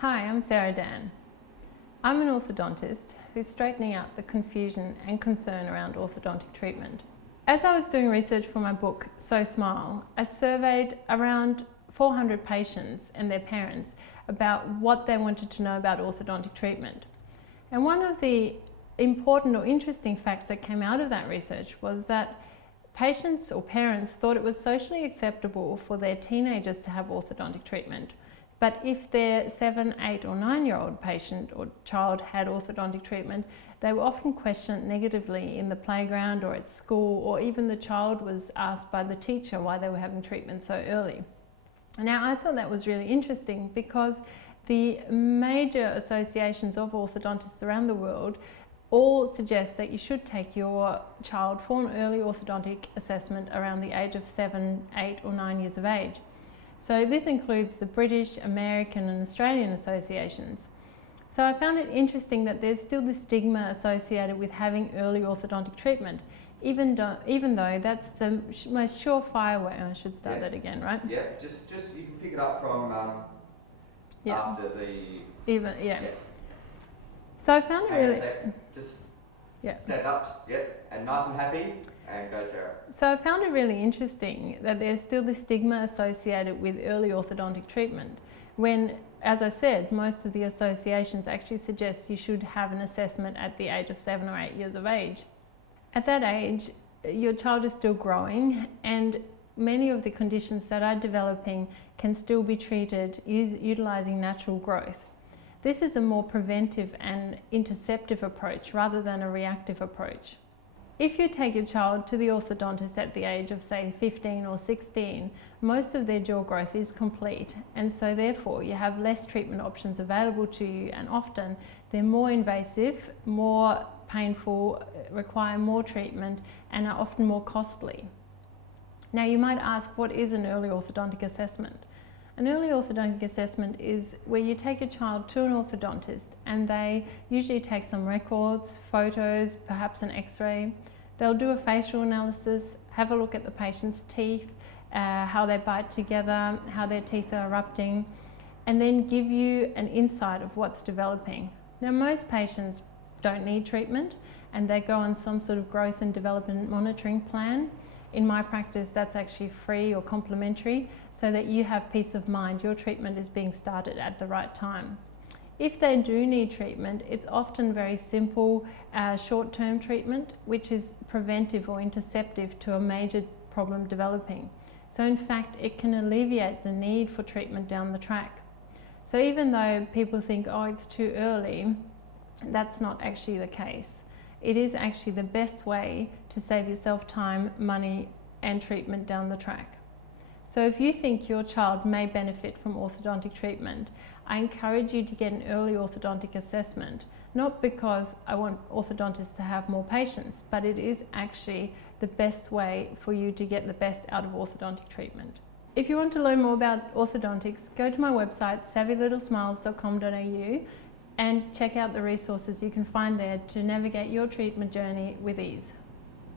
Hi, I'm Sarah Dan. I'm an orthodontist who's straightening out the confusion and concern around orthodontic treatment. As I was doing research for my book, So Smile, I surveyed around 400 patients and their parents about what they wanted to know about orthodontic treatment. And one of the important or interesting facts that came out of that research was that patients or parents thought it was socially acceptable for their teenagers to have orthodontic treatment. But if their 7, 8 or 9-year-old patient or child had orthodontic treatment, they were often questioned negatively in the playground or at school, or even the child was asked by the teacher why they were having treatment so early. Now, I thought that was really interesting because the major associations of orthodontists around the world all suggest that you should take your child for an early orthodontic assessment around the age of 7, 8 or 9 years of age. So this includes the British, American and Australian associations. So I found it interesting that there's still this stigma associated with having early orthodontic treatment, even though that's the most surefire way. I should start that again, right? Yeah, just you can pick it up from after the... So I found it really... Just stand up, and nice and happy. And go, Sarah. So I found it really interesting that there's still this stigma associated with early orthodontic treatment when, as I said, most of the associations actually suggest you should have an assessment at the age of 7 or 8 years of age. At that age, your child is still growing and many of the conditions that are developing can still be treated utilising natural growth. This is a more preventive and interceptive approach rather than a reactive approach. If you take your child to the orthodontist at the age of, say, 15 or 16, most of their jaw growth is complete, and so therefore you have less treatment options available to you, and often they're more invasive, more painful, require more treatment, and are often more costly. Now you might ask, what is an early orthodontic assessment? An early orthodontic assessment is where you take your child to an orthodontist and they usually take some records, photos, perhaps an x-ray. They'll do a facial analysis, have a look at the patient's teeth, how they bite together, how their teeth are erupting, and then give you an insight of what's developing. Now, most patients don't need treatment and they go on some sort of growth and development monitoring plan. In my practice, that's actually free or complimentary so that you have peace of mind your treatment is being started at the right time. If they do need treatment, it's often very simple short-term treatment, which is preventive or interceptive to a major problem developing. So in fact, it can alleviate the need for treatment down the track. So even though people think, oh, it's too early, that's not actually the case. It is actually the best way to save yourself time, money and treatment down the track. So if you think your child may benefit from orthodontic treatment, I encourage you to get an early orthodontic assessment, not because I want orthodontists to have more patients, but it is actually the best way for you to get the best out of orthodontic treatment. If you want to learn more about orthodontics, go to my website savvylittlesmiles.com.au and check out the resources you can find there to navigate your treatment journey with ease.